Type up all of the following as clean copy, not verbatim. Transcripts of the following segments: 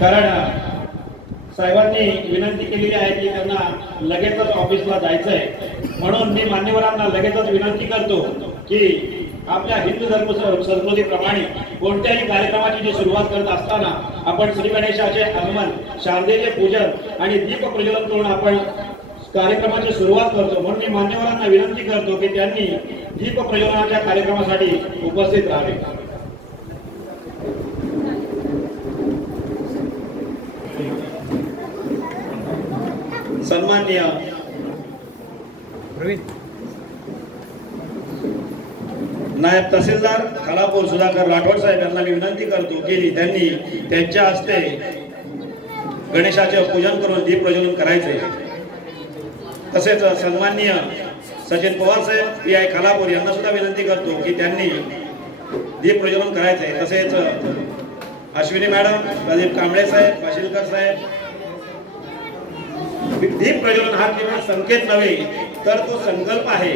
कारण साहेबांनी विनंती केलेली आहे की त्यांना लगेचच ऑफिसला जायचंय, म्हणून मी मान्यवरांना लगेचच विनंती करतो की आपल्या हिंदू धर्म संस्कृतीप्रमाणे कोणत्याही कार्यक्रमाची जी सुरुवात करत असताना आपण श्री गणेशाचे आगमन, शारदेचे पूजन आणि दीप प्रज्वलन करून आपण कार्यक्रमाची सुरुवात करतो। म्हणून मी मान्यवरांना विनंती करतो की त्यांनी दीप प्रज्वलनाच्या कार्यक्रमासाठी उपस्थित राहावे। सन्माननीय नायब तहसीलदार खालापूर सुधाकर राठोड साहेब यांना मी विनंती करतो की त्यांनी त्यांच्या हस्ते गणेशाचे पूजन करून दीप प्रज्वलन करायचे। तसेच सन्माननीय सचिन पवार साहेब पीआय खालापूर यांना सुद्धा विनंती करतो की त्यांनी दीप प्रज्वलन करायचे। तसेच अश्विनी मॅडम, प्रदीप कांबळे साहेब, पाशीलकर साहेब, दीप प्रज्वलन हा केवळ संकेत नव्हे तर तो संकल्प आहे।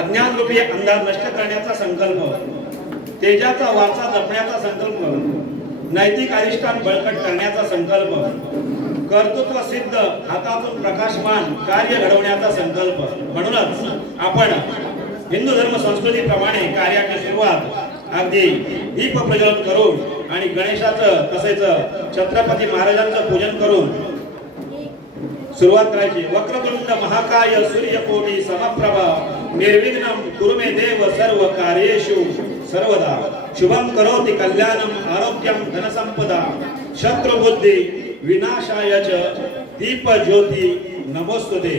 अज्ञान रूपी अंधार नष्ट करण्याचा संकल्प, तेजाचा वारसा जपण्याचा संकल्प, नैतिक अधिष्ठान बळकट करण्याचा संकल्प, कर्तृत्व सिद्ध हातातून प्रकाशमान कार्य घडवण्याचा संकल्प। म्हणूनच आपण हिंदू धर्म संस्कृतीप्रमाणे कार्याची सुरुवात अगदी दीप प्रज्वलन करून आणि गणेशाचं तसेच छत्रपती महाराजांचं पूजन करून सुरुवात करायची। वक्रतुंड महाकाय सूर्यकोटी समप्रभा निर्विघ्नं कुरु मे देव सर्व कार्येषु सर्वदा शुभं करोति कल्याणं आरोग्यं धनसंपदा शत्रुबुद्धि विनाशाय च दीप ज्योती नमोस्तुते।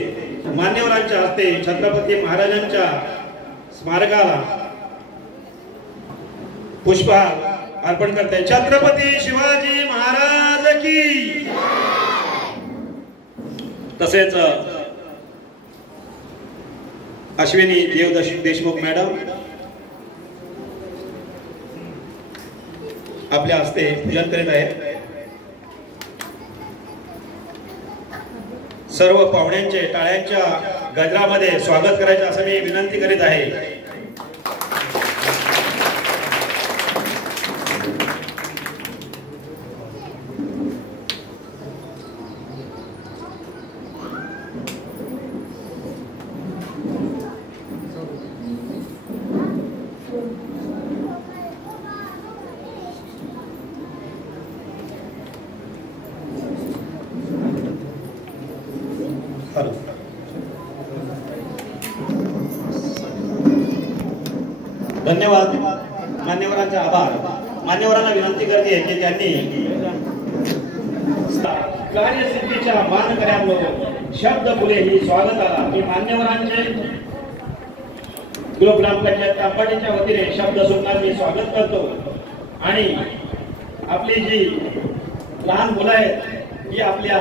मान्यवरांच्या हस्ते छत्रपती महाराजांच्या स्मारकाला पुष्पहार अर्पण करते। छत्रपती शिवाजी महाराज की। तसेच अश्विनी देव देशमुख मॅडम आपल्या हस्ते पूजन करीत आहेत। सर्व पाहुण्यांचे टाळ्यांच्या गजरामध्ये स्वागत करायचे असं मी विनंती करीत आहे। धन्यवाद, मान्यवरांचे आभार। मान्यवरांना विनंती करते की त्यांनी कार्यसिद्धीच्या मानकऱ्यांवर शब्द फुले ही स्वागताला मी मान्यवरांचे ग्रामपंचायत तांबाडीच्या वतीने शब्द सुमनात मी स्वागत करतो। आणि आपली जी लहान मुलं आहेत ही आपल्या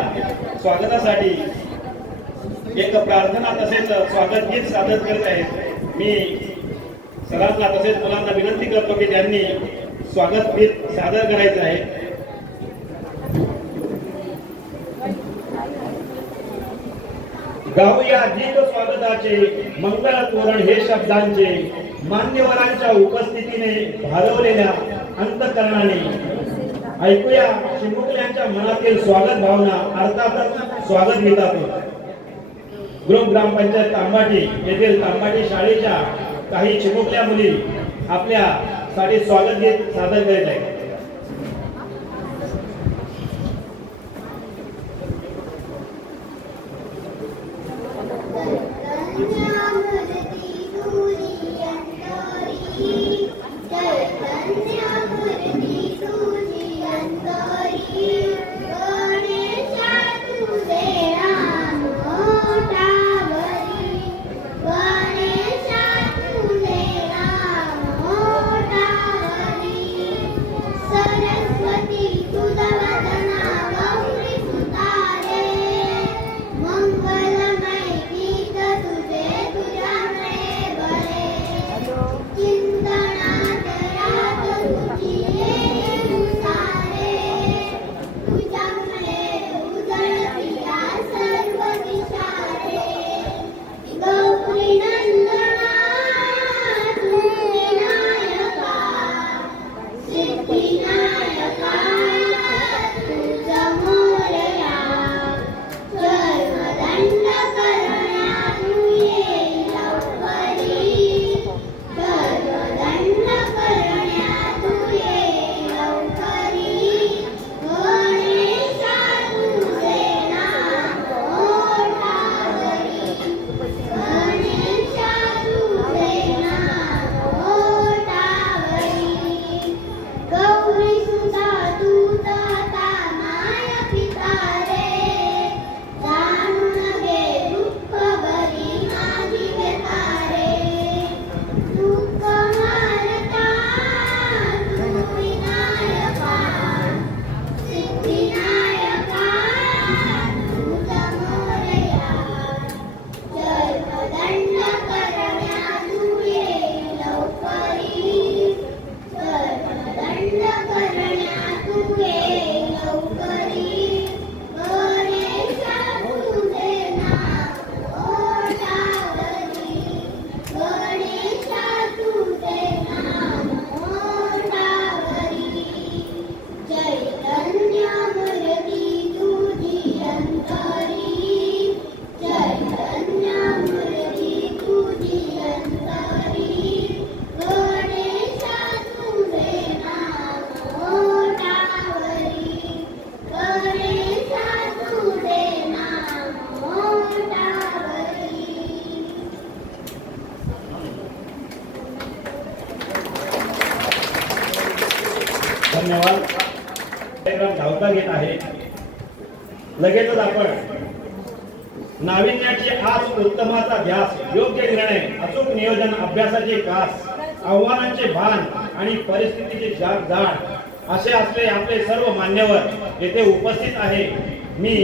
स्वागतासाठी एक प्रार्थना तसेच स्वागत गीत सादर करत आहेत। मी सरांना तसेच मुलांना विनंती करतो की त्यांनी स्वागत गीत सादर करायचं आहे। गाऊया गीत स्वागताचे मंगळ तोरण हे शब्दांचे मान्यवरांच्या उपस्थितीने भारवलेल्या अंतःकरणाने ऐकूया चिमुकल्यांच्या मनातील स्वागत भावना अर्थातच स्वागत गीतातून। ग्रामपंचायत तांबाटी येथील तांबाटी शाळेच्या काही चिमुकल्या मुली आपल्यासाठी स्वागत गीत सादर करीत आहेत। कार्यक्रम धावता घेत आहे. लगेचच आपण नाविन्याची आस, उत्तमाचा ध्यास, योग्य निर्णय, अचूक नियोजन, अभ्यासाची कास, आव्हानांचे भान आणि परिस्थितीची जाण असे असले आपले सर्व मान्यवर येथे उपस्थित आहे. मी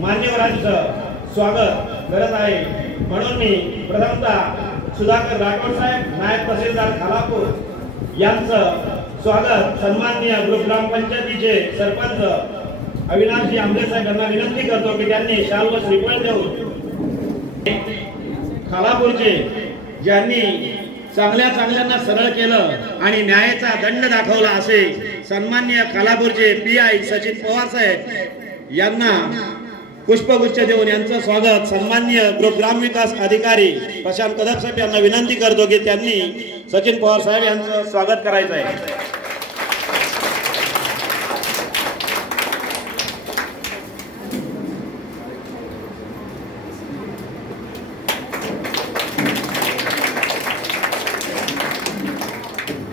मान्यवरांचं स्वागत करत आहे. म्हणून मी प्रथमतः सुधाकर राठोड साहेब, नायब तहसीलदार खालापूर यांचं स्वागत सन्माननीय ग्रुप ग्रामपंचायतीचे सरपंच अविनाशजी आंबे साहेब यांना विनंती करतो की त्यांनी शाल व श्रीफळ देऊन खालापूरचे ज्यांनी चांगल्यांना सरळ केलं आणि न्यायाचा दंड दाखवला असे सन्माननीय खालापूरचे PI सचिन पवार साहेब यांना पुष्पगुच्छ देऊन यांचं स्वागत सन्माननीय ग्रुप ग्रामविकास अधिकारी प्रशांत कदम साहेब यांना विनंती करतो की त्यांनी सचिन पवार साहेब यांचं स्वागत करायचं आहे.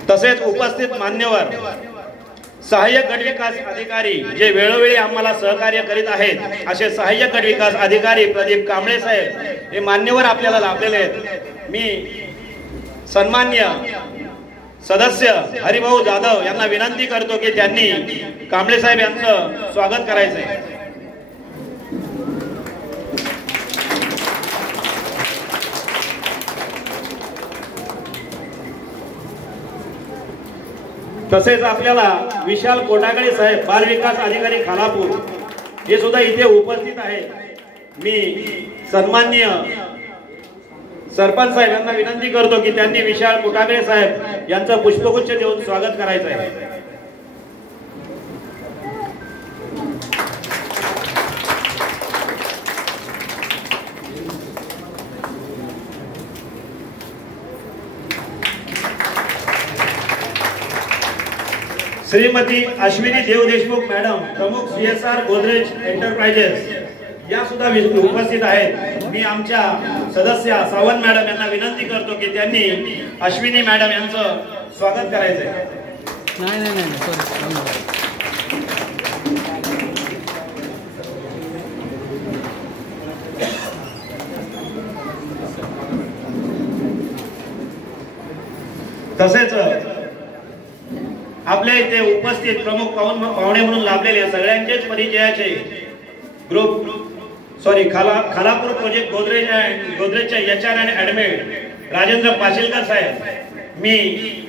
तसेच उपस्थित मान्यवर सहाय्यक गटविकास अधिकारी जे वेळोवेळी आम्हाला सहकार्य करीत आहेत असे सहाय्यक गटविकास अधिकारी प्रदीप कांबळे साहेब हे मान्यवर आपल्याला लाभलेले आहेत. मी सन्मान्य सदस्य हरिभाऊ जाधव यांना विनंती करतो की त्यांनी कांबळे साहेब यांचं स्वागत करायचं आहे. तसेच आपल्याला विशाल कोटागळे साहेब बाल विकास अधिकारी खालापूर हे सुद्धा इथे उपस्थित आहेत. मी सन्माननीय सरपंच साहेब यांना विनंती करतो की त्यांनी विशाल कोटागळे साहेब यांचं पुष्पगुच्छ देऊन स्वागत करायचं आहे. श्रीमती अश्विनी देव देशमुख मॅडम प्रमुख CSR गोदरेज एंटरप्राइजेस या सुद्धा उपस्थित आहेत. मी आमच्या सदस्य सावंत मॅडम यांना विनंती करतो की त्यांनी अश्विनी मॅडम यांचं स्वागत करायचं आहे. तसेच आपल्या इथे उपस्थित प्रमुख पाहुणे म्हणून लाभलेले सगळ्यांचेच परिचयाचे खालापूर प्रोजेक्ट गोदरेजच्या HR आणि ऍडमिन राजेंद्र पाशीलकर साहेब, मी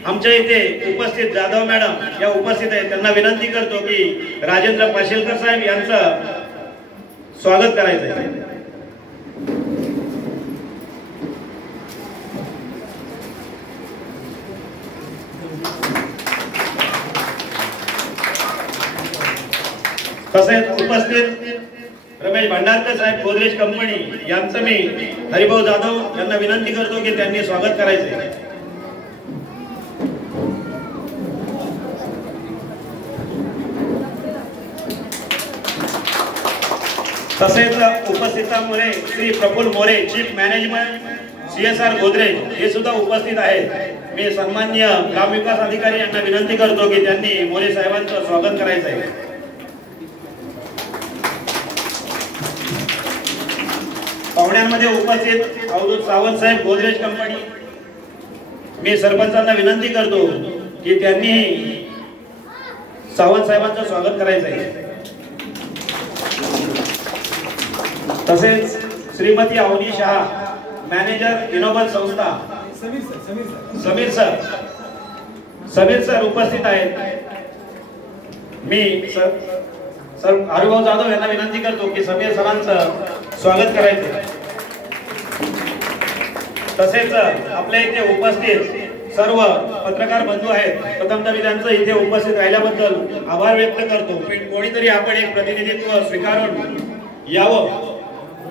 आमच्या इथे उपस्थित जाधव मॅडम या उपस्थित आहेत त्यांना विनंती करतो की राजेंद्र पाशीलकर साहेब यांचं स्वागत करायचं आहे. तसेच उपस्थित रमेश भंडारकर साहेब गोदरेज कंपनी यांचं मी हरिभाऊ जाधव यांना विनंती करतो की त्यांनी स्वागत करायचे. तसेच उपस्थितांमुळे Shri Praful More chief management CSR Godrej हे सुद्धा उपस्थित आहेत. मी सन्माननीय ग्रामविकास अधिकारी यांना विनंती करतो की त्यांनी मोरे साहेबांचं स्वागत करायचं आहे. पाहुण्यांमध्ये उपस्थित अवधूत सावंत साहेब गोदरेज कंपनी, मी सरपंचांना विनंती करतो की त्यांनी सावंत साहेबांचं स्वागत करायचं आहे. तसेच श्रीमती अवनी शहा मॅनेजर विनोबल संस्था समीर सर उपस्थित आहेत. मी सर हरिभाऊ जाधव यांना विनंती करतो की समीर सरांचं स्वागत करायचं. तसेच आपल्या इथे उपस्थित सर्व पत्रकार बंधू आहेत. प्रथमतः मी त्यांचं इथे उपस्थित राहिल्याबद्दल आभार व्यक्त करतो. कोणीतरी आपण एक प्रतिनिधित्व स्वीकारून यावं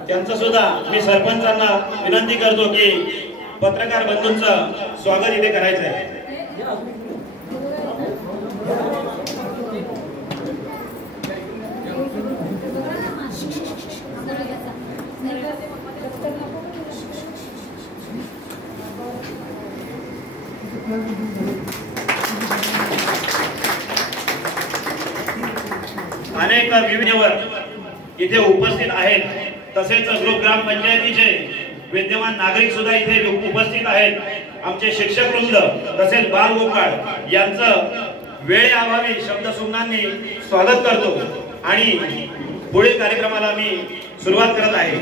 त्यांचं सुद्धा मी सरपंचांना विनंती करतो की पत्रकार बंधूंचं स्वागत इथे करायचं आहे. अनेक विविधवर इथे उपस्थित आहेत। तसेच ग्रुप ग्रामपंचायतीचे विद्यमान नागरिक सुद्धा इथे उपस्थित आहेत। आमचे शिक्षक वृंद तसेच बाल गोपाळ यांचं वेळेअभावी शब्दसुमनांनी स्वागत करतो आणि पुढील कार्यक्रमाला मी सुरुवात करत आहे।